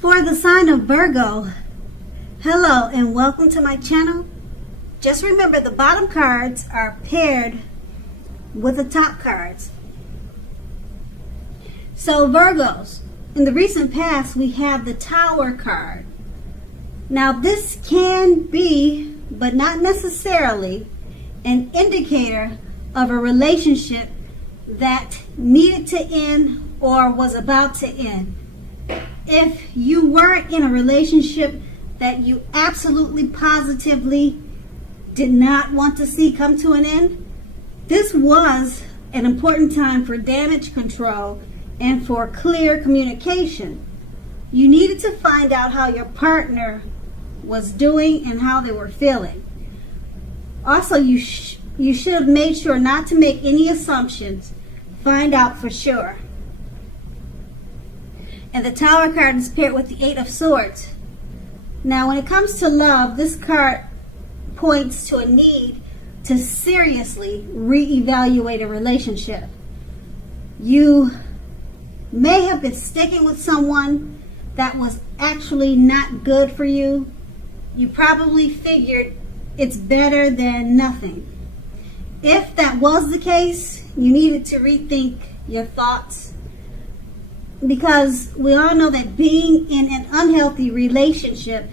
For the sign of Virgo, hello and welcome to my channel. Just remember the bottom cards are paired with the top cards. So Virgos, in the recent past we have the Tower card. Now this can be, but not necessarily, an indicator of a relationship that needed to end or was about to end. If you were in a relationship that you absolutely positively did not want to see come to an end, this was an important time for damage control and for clear communication. You needed to find out how your partner was doing and how they were feeling. Also, you should have made sure not to make any assumptions. Find out for sure. And the Tower card is paired with the Eight of Swords. Now, when it comes to love, this card points to a need to seriously reevaluate a relationship. You may have been sticking with someone that was actually not good for you. You probably figured it's better than nothing. If that was the case, you needed to rethink your thoughts, because we all know that being in an unhealthy relationship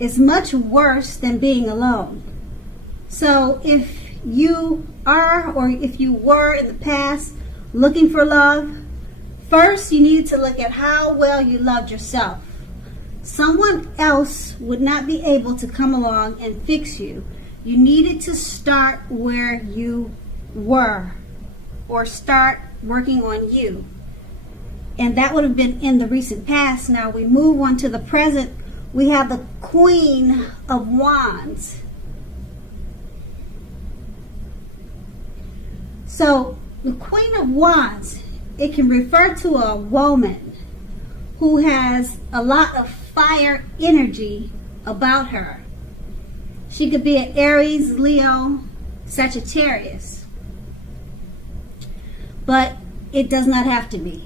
is much worse than being alone. So if you are, or if you were in the past looking for love, first you needed to look at how well you loved yourself. Someone else would not be able to come along and fix you. You needed to start where you were, or start working on you. And that would have been in the recent past. Now we move on to the present. We have the Queen of Wands. So the Queen of Wands, it can refer to a woman who has a lot of fire energy about her. She could be an Aries, Leo, Sagittarius. But it does not have to be.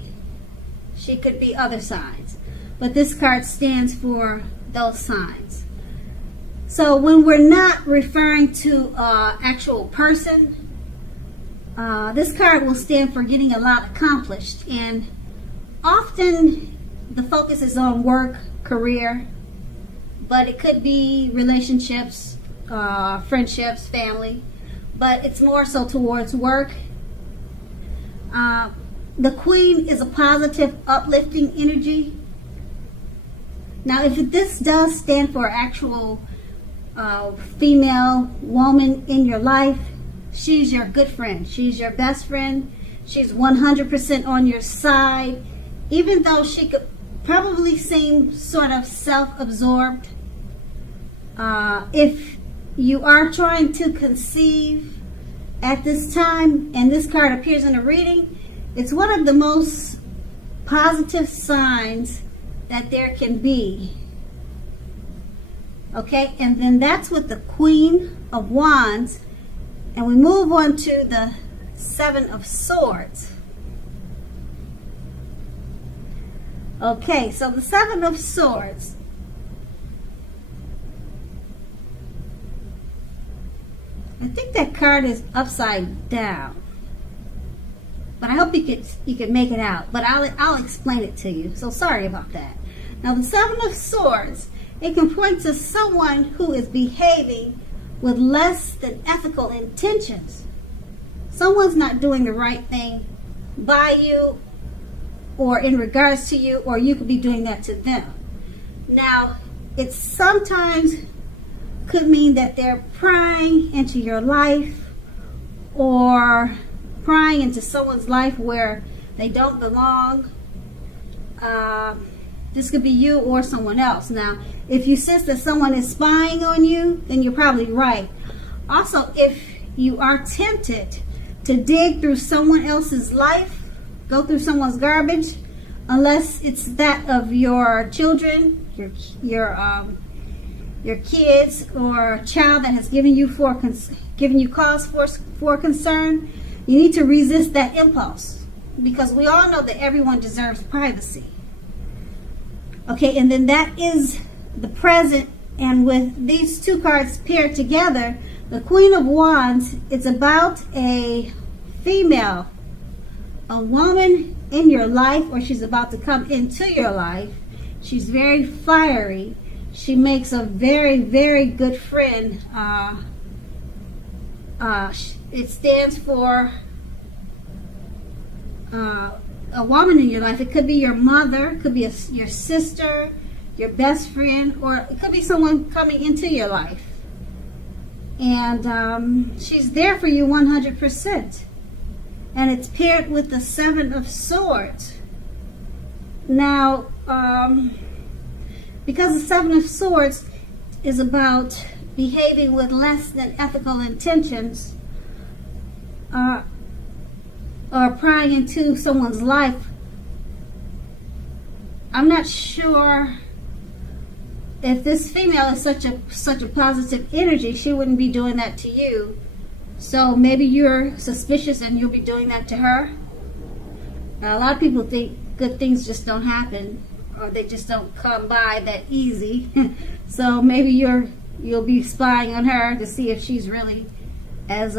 She could be other signs. But this card stands for those signs. So when we're not referring to an actual person, this card will stand for getting a lot accomplished. And often the focus is on work, career, but it could be relationships, friendships, family, but it's more so towards work. The Queen is a positive, uplifting energy. Now, if this does stand for actual female woman in your life, she's your good friend. She's your best friend. She's 100% on your side, even though she could probably seem sort of self-absorbed. If you are trying to conceive at this time, and this card appears in a reading, it's one of the most positive signs that there can be. Okay, and then that's with the Queen of Wands. And we move on to the Seven of Swords. Okay, so the Seven of Swords. I think that card is upside down. But I hope you could make it out. But I'll explain it to you. So sorry about that. Now the Seven of Swords, it can point to someone who is behaving with less than ethical intentions. Someone's not doing the right thing by you or in regards to you, or you could be doing that to them. Now, it sometimes could mean that they're prying into your life, or prying into someone's life where they don't belong. This could be you or someone else. Now, if you sense that someone is spying on you, then you're probably right. Also, if you are tempted to dig through someone else's life, go through someone's garbage, unless it's that of your children, your kids, or a child that has given you cause for concern, you need to resist that impulse, because we all know that everyone deserves privacy. Okay, and then that is the present. And with these two cards paired together, the Queen of Wands, it's about a female, a woman in your life, or she's about to come into your life. She's very fiery. She makes a very, very good friend. It stands for a woman in your life. It could be your mother, it could be your sister, your best friend, or it could be someone coming into your life. And she's there for you 100%. And it's paired with the Seven of Swords. Now, because the Seven of Swords is about behaving with less than ethical intentions, or prying into someone's life, I'm not sure if this female is such a positive energy, she wouldn't be doing that to you. So maybe you're suspicious and you'll be doing that to her. Now, a lot of people think good things just don't happen, or they just don't come by that easy. So maybe you'll be spying on her to see if she's really as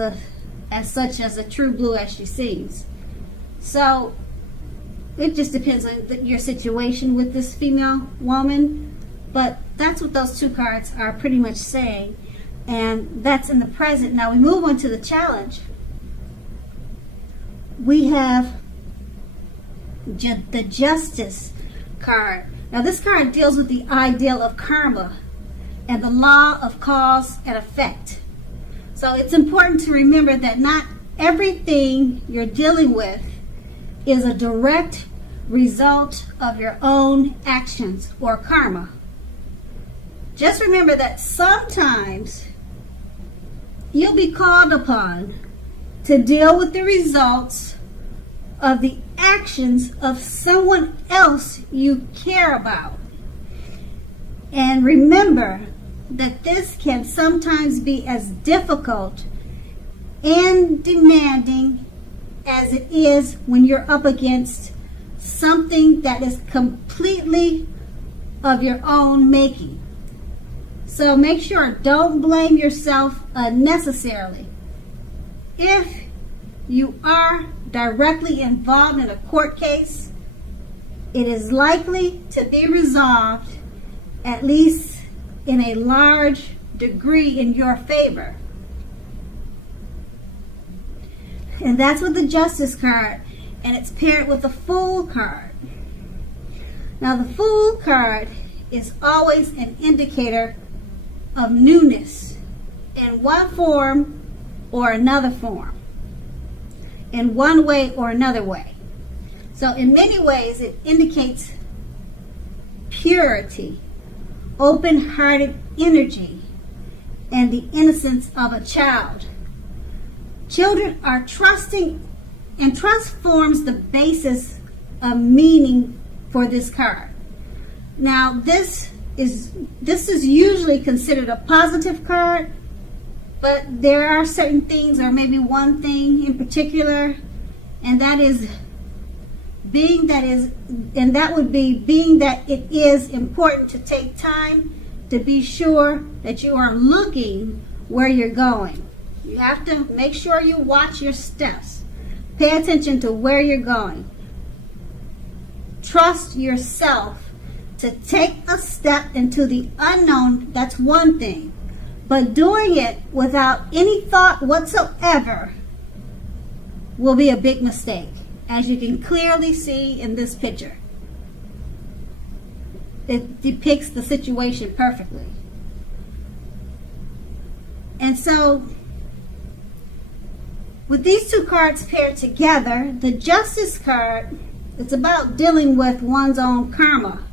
such as a true blue as she seems. So it just depends on your situation with this female woman. But that's what those two cards are pretty much saying. And that's in the present. Now we move on to the challenge. We have the Justice card. Now this card deals with the ideal of karma and the law of cause and effect. So it's important to remember that not everything you're dealing with is a direct result of your own actions or karma. Just remember that sometimes you'll be called upon to deal with the results of the actions of someone else you care about. And remember that this can sometimes be as difficult and demanding as it is when you're up against something that is completely of your own making. So make sure, don't blame yourself unnecessarily. If you are directly involved in a court case, it is likely to be resolved, at least in a large degree, in your favor. And that's with the Justice card, and it's paired with the Fool card. Now the Fool card is always an indicator of newness in one form or another form, in one way or another way. So in many ways it indicates purity, open-hearted energy, and the innocence of a child. Children are trusting, and trust forms the basis of meaning for this card. Now this is usually considered a positive card, but there are certain things, or maybe one thing in particular, and that would be being that it is important to take time to be sure that you are looking where you're going. You have to make sure you watch your steps. Pay attention to where you're going. Trust yourself to take a step into the unknown. That's one thing. But doing it without any thought whatsoever will be a big mistake, as you can clearly see in this picture. It depicts the situation perfectly. And so, with these two cards paired together, the Justice card, it's about dealing with one's own karma.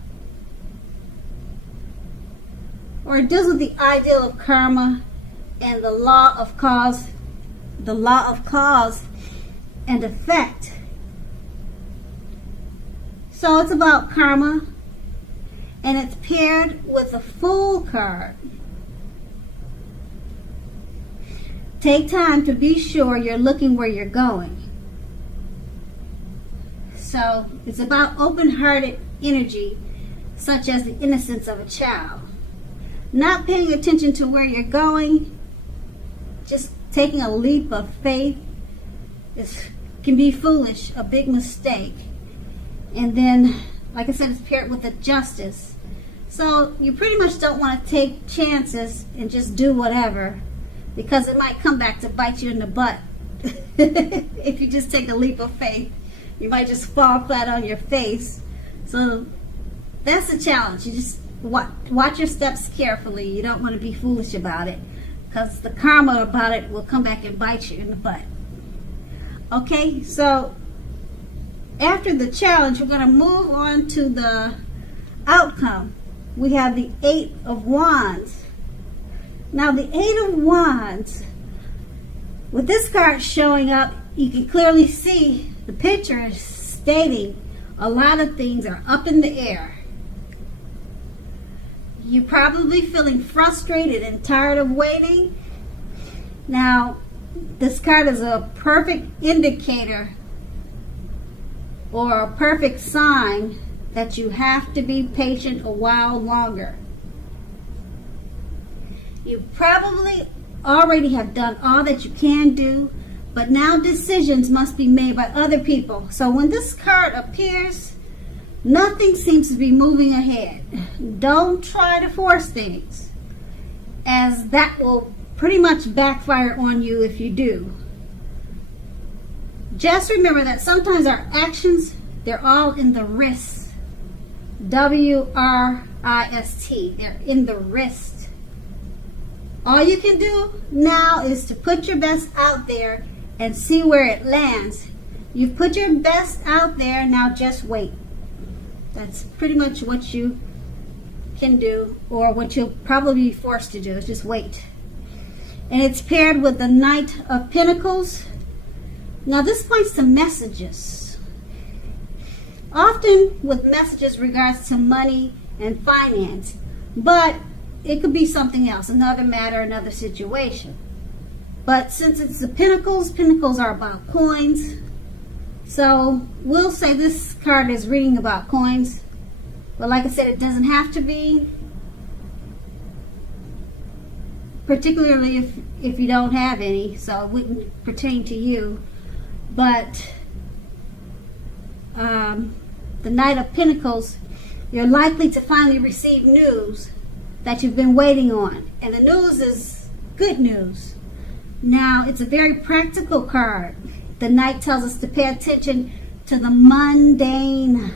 Or it deals with the ideal of karma and the law of cause and effect. So it's about karma, and it's paired with the Fool card. Take time to be sure you're looking where you're going. So it's about open-hearted energy, such as the innocence of a child. Not paying attention to where you're going, just taking a leap of faith, can be foolish, a big mistake. And then, like I said, it's paired with the Justice. So you pretty much don't want to take chances and just do whatever, because it might come back to bite you in the butt. If you just take a leap of faith, you might just fall flat on your face. So that's the challenge. You just watch your steps carefully. You don't want to be foolish about it, because the karma about it will come back and bite you in the butt. Okay, so after the challenge, we're going to move on to the outcome. We have the Eight of Wands. Now, the Eight of Wands, with this card showing up, you can clearly see the picture is stating a lot of things are up in the air. You're probably feeling frustrated and tired of waiting. Now, this card is a perfect indicator or a perfect sign that you have to be patient a while longer. You probably already have done all that you can do, but now decisions must be made by other people. So when this card appears, nothing seems to be moving ahead. Don't try to force things, as that will pretty much backfire on you if you do. Just remember that sometimes our actions, they're all in the wrist. W-R-I-S-T. They're in the wrist. All you can do now is to put your best out there and see where it lands. You've put your best out there, now just wait. That's pretty much what you can do, or what you'll probably be forced to do, is just wait. And it's paired with the Knight of Pentacles. Now this points to messages. Often with messages regards to money and finance, but it could be something else, another matter, another situation. But since it's the Pentacles, Pentacles are about coins. So we'll say this card is reading about coins. But like I said, it doesn't have to be. Particularly if you don't have any, so it wouldn't pertain to you. But the Knight of Pentacles, you're likely to finally receive news that you've been waiting on. And the news is good news. Now, it's a very practical card. The Knight tells us to pay attention to the mundane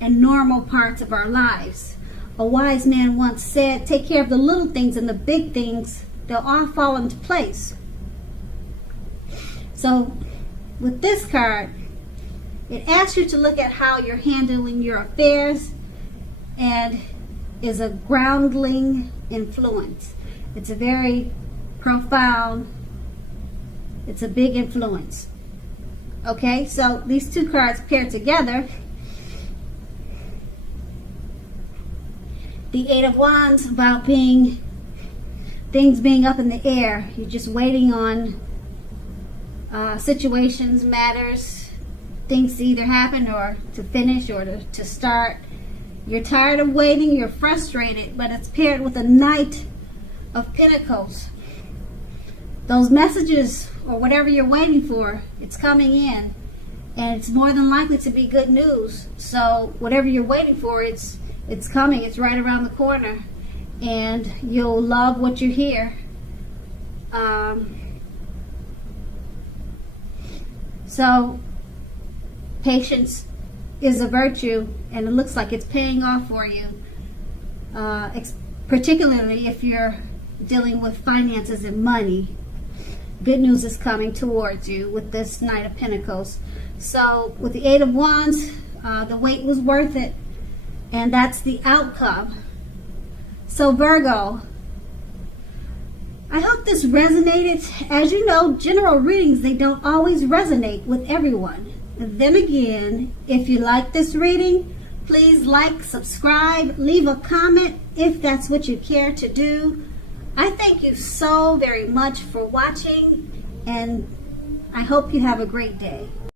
and normal parts of our lives. A wise man once said, take care of the little things, and the big things, they'll all fall into place. So, with this card, it asks you to look at how you're handling your affairs, and is a groundling influence. It's a very profound, it's a big influence. Okay, so these two cards paired together, the Eight of Wands, about things being up in the air. You're just waiting on situations, matters, things to either happen or to finish or to start. You're tired of waiting, you're frustrated, but it's paired with a Knight of Pentacles. Those messages or whatever you're waiting for, it's coming in, and it's more than likely to be good news. So whatever you're waiting for, it's coming, it's right around the corner, and you'll love what you hear. So patience is a virtue, and it looks like it's paying off for you, particularly if you're dealing with finances and money. Good news is coming towards you with this Knight of Pentacles. So with the Eight of Wands, the wait was worth it, and that's the outcome. So Virgo, I hope this resonated. As you know, general readings, they don't always resonate with everyone. Then again, if you like this reading, please like, subscribe, leave a comment if that's what you care to do. I thank you so very much for watching, and I hope you have a great day.